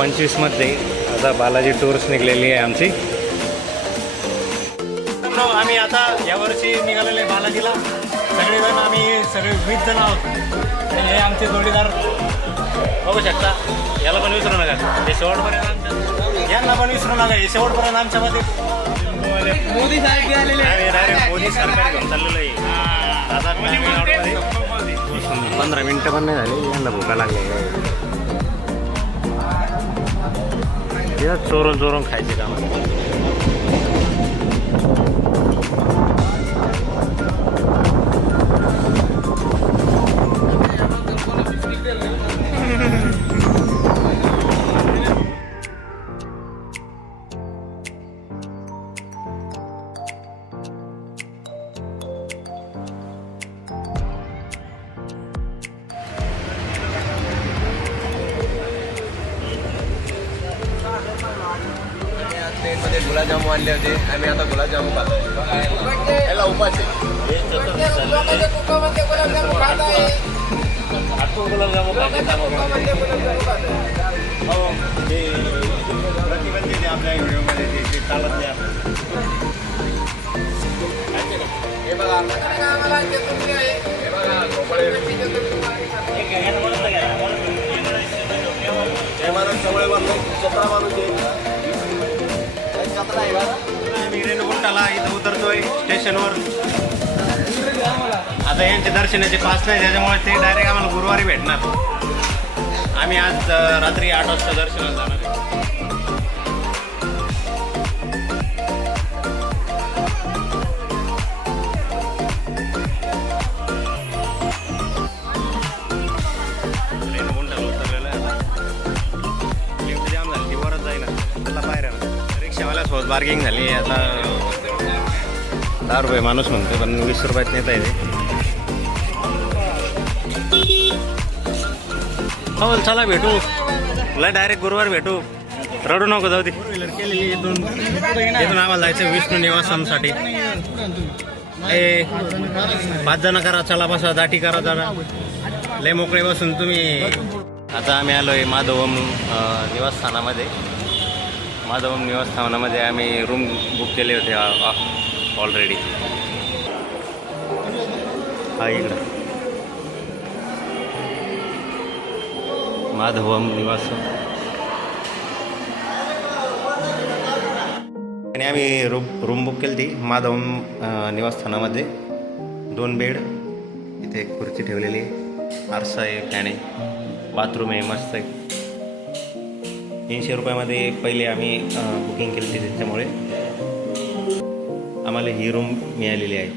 2025मध्ये आता बालाजी टूर्स निघलेली आहे आमची. आम्ही आता यावर्षी निघालेले बालाजीला सगळेजण, आम्ही सगळे 20 जण आहोत. हे आमचे जोडीदार बघू शकता. याला पण विसरू नका, हे शेवटपर्यंत यांना पण विसरू नका. हे शेवटपर्यंत आमच्यामध्ये मोदी साहेब आलेले आहे. मोदी सरकार घेऊन चाललेलं आहे. आता 15 मिनटं पण नाही झाली, यांना भूका लागली. चोरून चोरून खायचे काम. मध्ये गुलाबजामू आणले होते. आम्ही आता गुलाबजामू खातो. याला उपास प्रतिबंधित आपल्या व्हिडिओमध्ये ते चालत नाही. हे बघा, हे माणूस सवय माणूस चत्रा माणूस आम्ही रेणुगुंटाला इथं उतरतोय स्टेशनवर. आता यांचे दर्शनाचे पास नाही, त्याच्यामुळे ते डायरेक्ट आम्हाला गुरुवारी भेटणार. आम्ही आज रात्री 8 वाजता दर्शनाला जाणार आहे. रेणुगुंटाला उतरलेलं आहे. लिफ्ट जाम झाली, ती वरच जाईना, त्याला बाहेर आहे. रिक्षावाल्यासोबत बार्गिंग झाली. आता 10 रुपये माणूस म्हणतो, पण 20 रुपयात नेता येते. हो चला भेटू, तुला डायरेक्ट गुरुवार भेटू. रडू नको, जाऊ दे. इथून आम्हाला जायचं विष्णू निवासांसाठी. 5 जण करा, चला बसा, दाटी करा जरा, लय मोकळे बसून तुम्ही. आता आम्ही आलो आहे माधवम निवासस्थानामध्ये. माधवम निवासस्थानामध्ये आम्ही रूम बुक केले होते ऑलरेडी. हा इकडं माधवम निवास. आणि आम्ही रूम बुक केली ती माधवम निवासस्थानामध्ये. 2 बेड, इथे एक खुर्ची ठेवलेली आहे, आरसा आहे, फॅन आहे, बाथरूम आहे, मस्त आहे. 300 रुपयामध्ये पहिले आम्ही बुकिंग केली होती, त्याच्यामुळे आम्हाला ही रूम मिळालेली आहे.